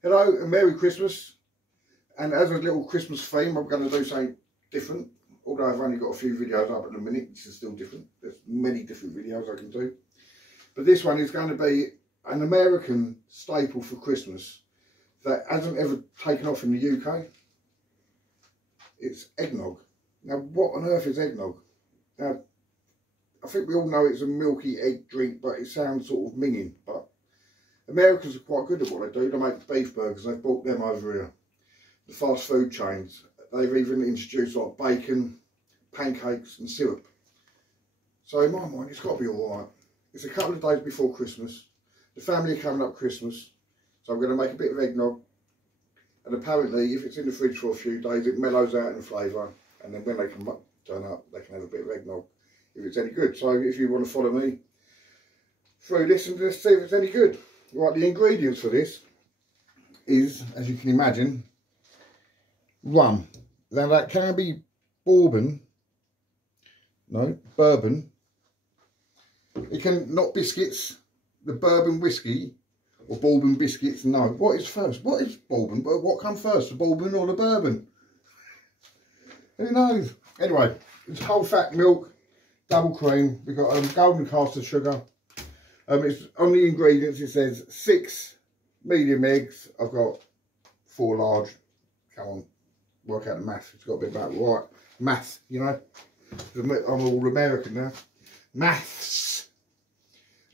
Hello and Merry Christmas. And as a little Christmas theme, I'm going to do something different. Although I've only got a few videos up at the minute, this is still different. There's many different videos I can do. But this one is going to be an American staple for Christmas that hasn't ever taken off in the UK. It's eggnog. Now, what on earth is eggnog? Now, I think we all know it's a milky egg drink, but it sounds sort of minging. But Americans are quite good at what they do. They make beef burgers. They've brought them over here. The fast food chains. They've even introduced like bacon, pancakes and syrup. So in my mind, it's got to be all right. It's a couple of days before Christmas. The family are coming up Christmas. So I'm going to make a bit of eggnog. And apparently, if it's in the fridge for a few days, it mellows out in flavour. And then when they can turn up, they can have a bit of eggnog if it's any good. So if you want to follow me through this and just see if it's any good. Right, the ingredients for this is, as you can imagine, rum. Now that can be bourbon. It can not biscuits, the bourbon whiskey or bourbon biscuits. No, what is first? What is bourbon? What comes first, the bourbon or the bourbon? Who knows? Anyway, it's whole fat milk, double cream. We've got golden caster sugar. It's on the ingredients. It says 6 medium eggs. I've got 4 large. Come on, work out the maths. It's got to be about right. Maths, you know. I'm all American now. Maths.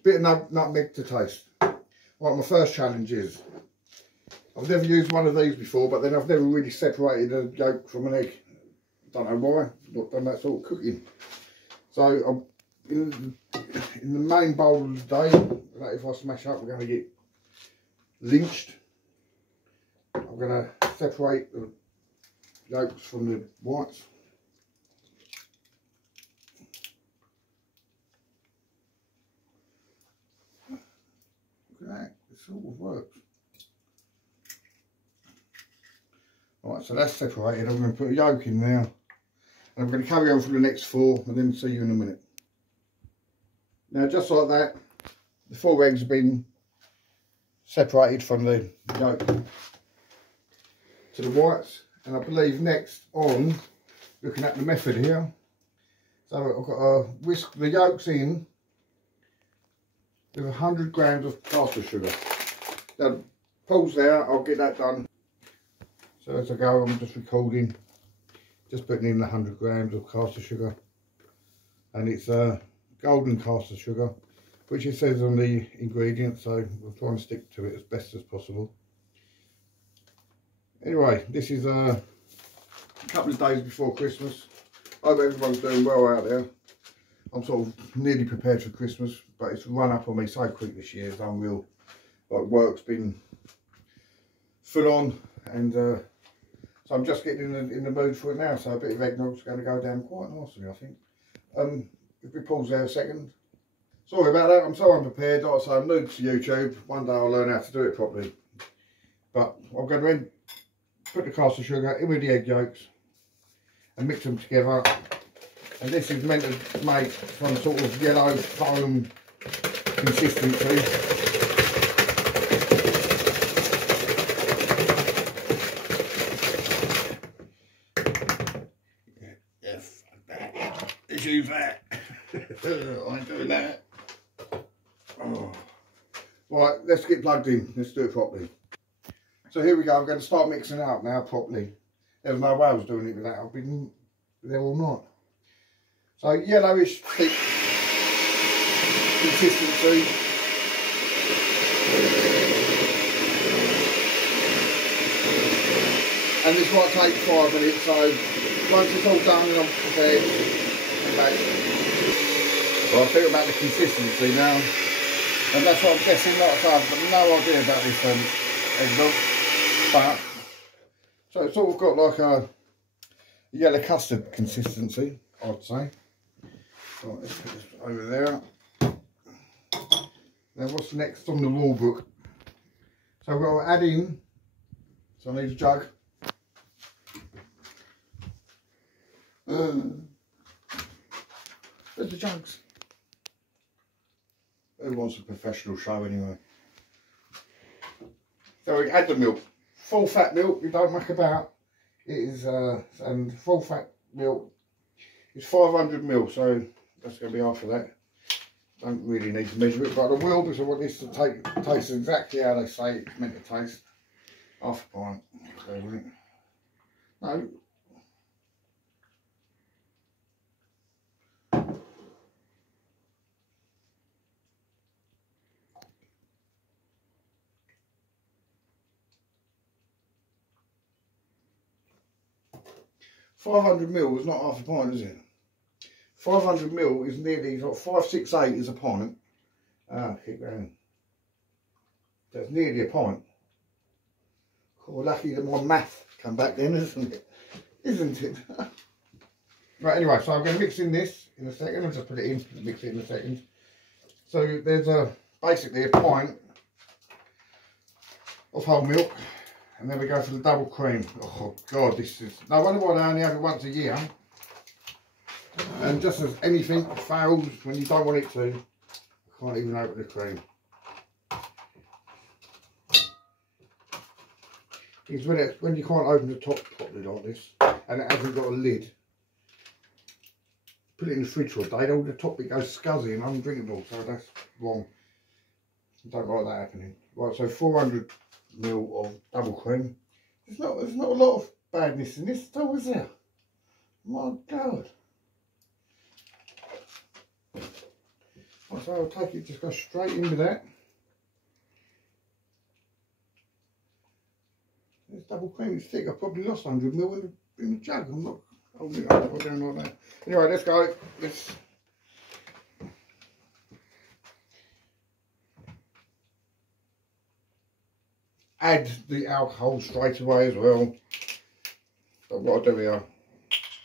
Bit of nutmeg to taste. Right, my first challenge is, I've never used one of these before, but then I've never really separated a yolk from an egg. Don't know why. Not done that sort of cooking. So I'm in the main bowl of the day. That if I smash up, we're going to get lynched. I'm going to separate the yolks from the whites. Look at that, it sort of works. Alright, so that's separated. I'm going to put a yolk in now. And I'm going to carry on for the next 4 and then see you in a minute. Now, just like that, the 4 eggs have been separated from the yolk to the whites. And I believe next on, looking at the method here, so I've got to whisk the yolks in with 100 grams of caster sugar. Now, pause there, I'll get that done. So as I go, I'm just recording, just putting in the 100 grams of caster sugar. And it's golden caster sugar, which it says on the ingredients, so we'll try and stick to it as best as possible. Anyway, this is a couple of days before Christmas. I hope everyone's doing well out there. I'm sort of nearly prepared for Christmas, but it's run up on me so quick this year, it's unreal. Like, work's been full on, and so I'm just getting in the mood for it now. So a bit of eggnog's going to go down quite nicely, I think. If we pause there a second. Sorry about that, I'm so unprepared. Like I say, I'm new to YouTube. One day I'll learn how to do it properly. But I'm going to put the caster sugar in with the egg yolks and mix them together. And this is meant to make some sort of yellow foam consistency. Yes, issue that. I ain't doing that. Oh. Right, let's get plugged in. Let's do it properly. So here we go. I'm going to start mixing it up now properly. There was no way I was doing it with that. I've been there all night. So yellowish thick consistency. And this might take 5 minutes, so once it's all done and I'm prepared, I'm back. Well, I feel about the consistency now. And that's what I'm guessing. Like I say, I've got no idea about this eggnog. But, so it's sort of got like a yellow custard consistency, I'd say. Right, let's put this over there. Now what's next on the rule book? So I've got to add in, so I need a jug. Where's the jugs? Who wants a professional show anyway? So we add the milk. Full fat milk, you don't muck about. It is, and full fat milk is 500 ml, so that's going to be half of that. Don't really need to measure it, but I will, because I want this to taste exactly how they say it's meant to taste. Half a pint. No. 500 ml is not half a pint, is it? 500 ml is nearly, like 568 is a pint. Keep going. That's nearly a pint. Oh, lucky that my math come back then, isn't it? Isn't it? Right, anyway, so I'm going to mix in this in a second. I'll just put it in, mix it in a second. So there's basically a pint of whole milk. And then we go for the double cream. Oh God, this is, no wonder why they only have it once a year. And just as anything fails when you don't want it to, I can't even open the cream. It's when you can't open the top properly like this, and it hasn't got a lid, put it in the fridge for a day, all the top bit goes scuzzy and undrinkable, so that's wrong. I don't like that happening. Right, so 400 ml of double cream. There's not a lot of badness in this though, is there? My God. Right, so I'll take it, just go straight in with that. This double cream is thick. I probably lost 100 ml in the jug. I'm not holding it up down like that. Anyway, let's go. Let's add the alcohol straight away as well. But what I do here,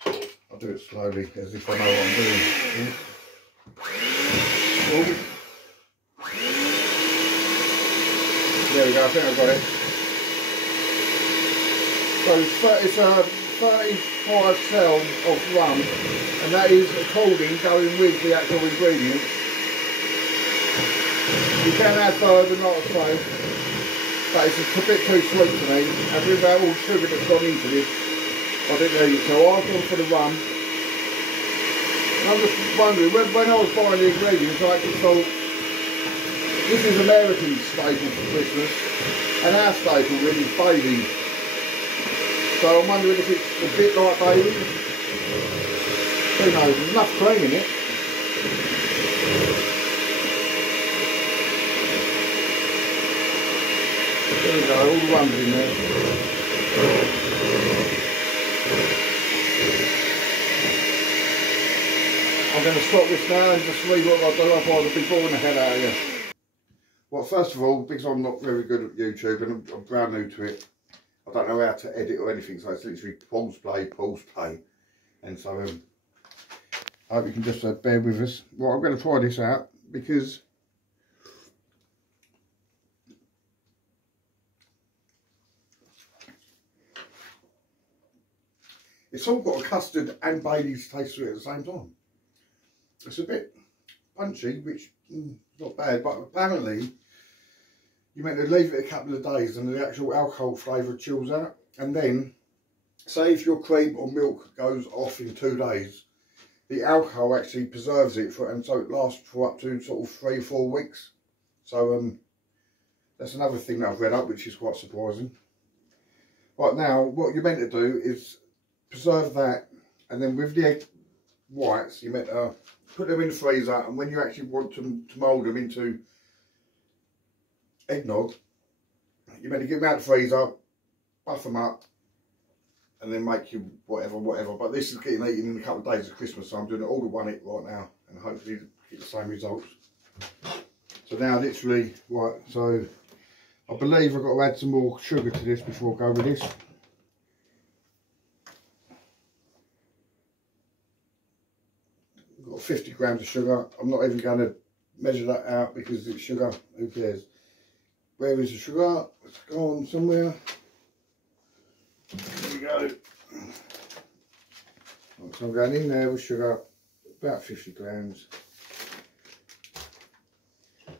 I'll do it slowly as if I know what I'm doing. Oh. There we go, I think I've got it. So it's a 35 cell of rum, and that is according going with the actual ingredients. You can add bourbon, like I say, but it's a bit too sweet for me, and with all the sugar that's gone into this, I didn't need it. So I've gone for the rum. And I'm just wondering, when I was buying the ingredients, I actually thought, this is American staple for Christmas, and our staple really is Bailey. So I'm wondering if it's a bit like Bailey. Who knows, there's enough cream in it. There we go, all the rum's in there. I'm going to stop this now and just read what I do, otherwise I'll be boring the hell out of you. Well, first of all, because I'm not very good at YouTube and I'm brand new to it, I don't know how to edit or anything, so it's literally pause, play. And so I hope you can just bear with us. Well, I'm going to try this out because it's all got a custard and Bailey's taste to it at the same time. It's a bit punchy, which is not bad, but apparently you meant to leave it a couple of days and the actual alcohol flavour chills out. And then, say if your cream or milk goes off in 2 days, the alcohol actually preserves it and so it lasts for up to sort of 3 or 4 weeks. So that's another thing that I've read up, which is quite surprising. Right, now, what you're meant to do is preserve that, and then with the egg whites, you're meant to put them in the freezer, and when you actually want to mould them into eggnog, you're meant to get them out of the freezer, buff them up, and then make you whatever. But this is getting eaten in a couple of days of Christmas, so I'm doing it all to one hit right now, and hopefully get the same results. So now, literally, right, so I believe I've got to add some more sugar to this before I go with this. I've got 50 grams of sugar. I'm not even going to measure that out because it's sugar, who cares. Where is the sugar? It's gone somewhere. There we go. So I'm going in there with sugar, about 50 grams.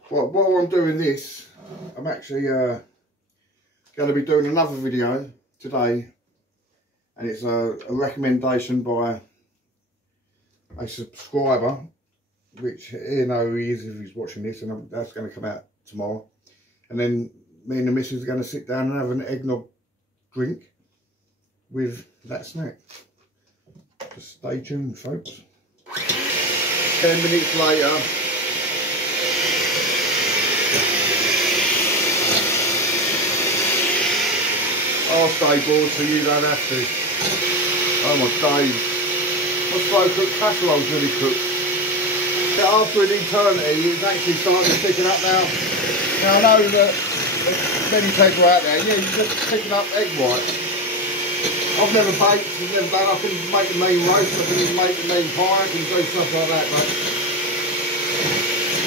Well, while I'm doing this, I'm actually going to be doing another video today, and it's a recommendation by a subscriber, which he knows who he is if he's watching this, and that's going to come out tomorrow. And then me and the missus are going to sit down and have an eggnog drink with that snack. Just stay tuned, folks. 10 minutes later, I'll stay bored so you don't have to. Oh my days. My slow cooked casserole's really cooked. But after an eternity, it's actually starting to thicken up now. Now I know that many people out there, yeah, you're just picking up egg white. I've never baked, I've never done, I can make a mean roast, I can make a mean pie, I can do stuff like that, but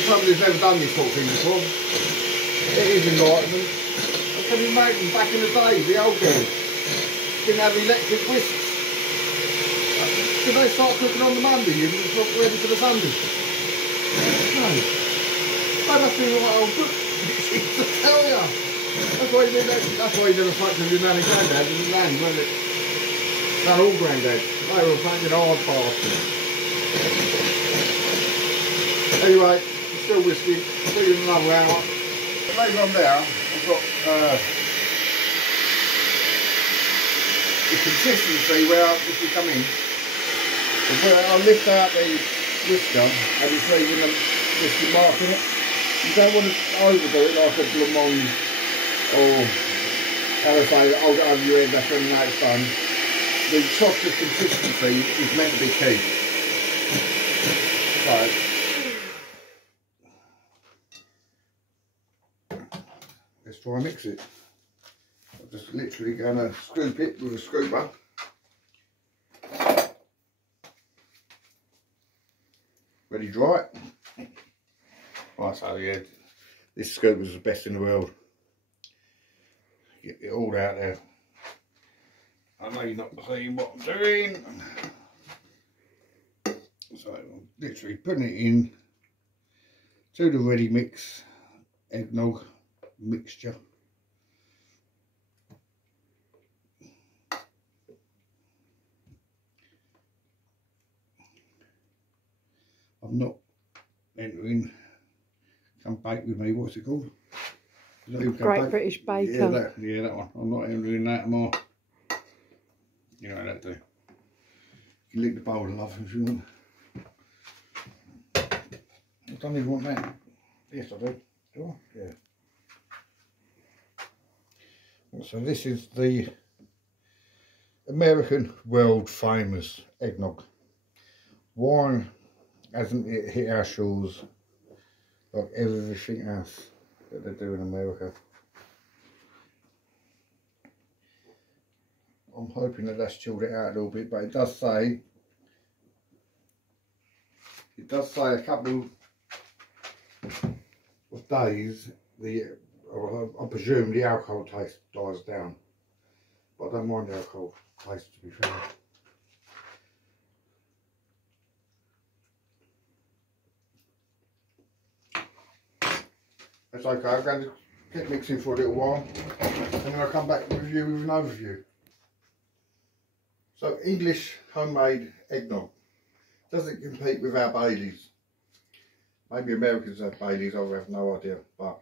somebody who's never done this sort of thing before, it is enlightening. Can you imagine back in the day, the old girls didn't have electric whisks? Did they start cooking on the Monday and it's not ready for the Sunday? No. They must be right old cook. To tell ya. That's why you never fucked with your nan and granddad and your nan, wasn't it? Not all granddads. They were fucking hard bastards. Anyway, it's still whiskey. See you in another hour. But later on there, I've got the consistency where if you come in, where I lift out the whisker and it's leaving a whiskey mark in it. You don't want to overdo it like a blanc or how I say, hold it over your head, that's when it's done. The chocolate consistency is meant to be key. So let's try and mix it. I'm just literally going to scoop it with a scooper. Ready dry. Right, so yeah, this scooper's the best in the world. Get it all out there. I know you're not seeing what I'm doing. So I'm literally putting it in to the ready mix eggnog mixture. I'm not entering Come Bake With Me, what's it called? Great British Baker. Yeah, that one. I'm not entering that more. You know how that do. You can lick the bowl of love if you want. I don't even want that. Yes, I do. Do I? Yeah. So this is the American world famous eggnog. Why hasn't it hit our shores like everything else that they do in America? I'm hoping that that's chilled it out a little bit, but it does say a couple of days I presume the alcohol taste dies down, but I don't mind the alcohol taste, to be fair. That's okay, I'm going to keep mixing for a little while and then I'll come back with you with an overview. So English homemade eggnog. Does it compete with our Baileys? Maybe Americans have Baileys, I have no idea, but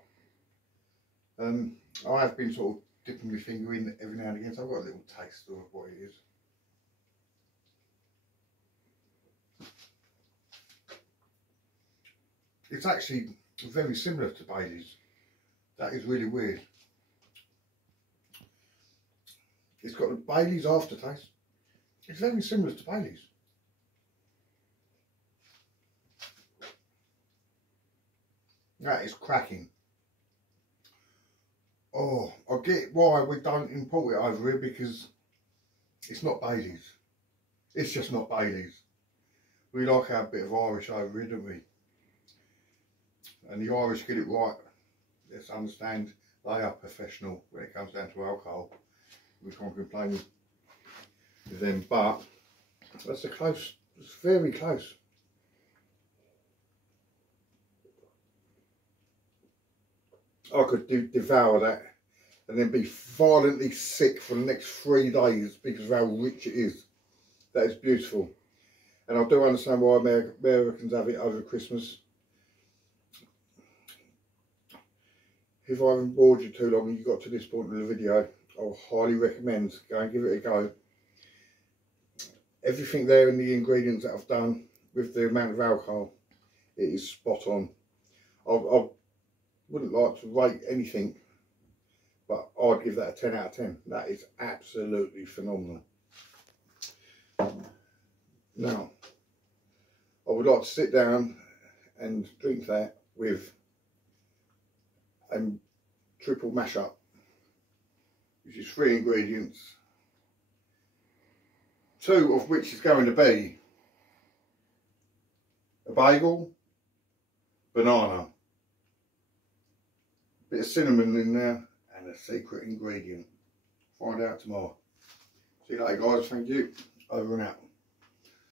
I have been sort of dipping my finger in every now and again, so I've got a little taste of what it is. It's actually very similar to Baileys. That is really weird. It's got a Baileys aftertaste. It's very similar to Baileys. That is cracking. Oh, I get why we don't import it over here, because it's not Baileys. It's just not Baileys. We like our bit of Irish over here, don't we? And the Irish get it right. Let's understand, they are professional when it comes down to alcohol. We can't complain with them, but that's it's very close. I could devour and then be violently sick for the next 3 days because of how rich it is. That is beautiful. And I do understand why Americans have it over Christmas. If I haven't bored you too long and you got to this point in the video, I would highly recommend go and give it a go. Everything there in the ingredients that I've done with the amount of alcohol, it is spot on. I wouldn't like to rate anything, but I'd give that a 10 out of 10. That is absolutely phenomenal. Now, I would like to sit down and drink that with a triple mash up, which is 3 ingredients, 2 of which is going to be a bagel, banana, bit of cinnamon in there, and a secret ingredient. Find out tomorrow. See you later guys, thank you, over and out.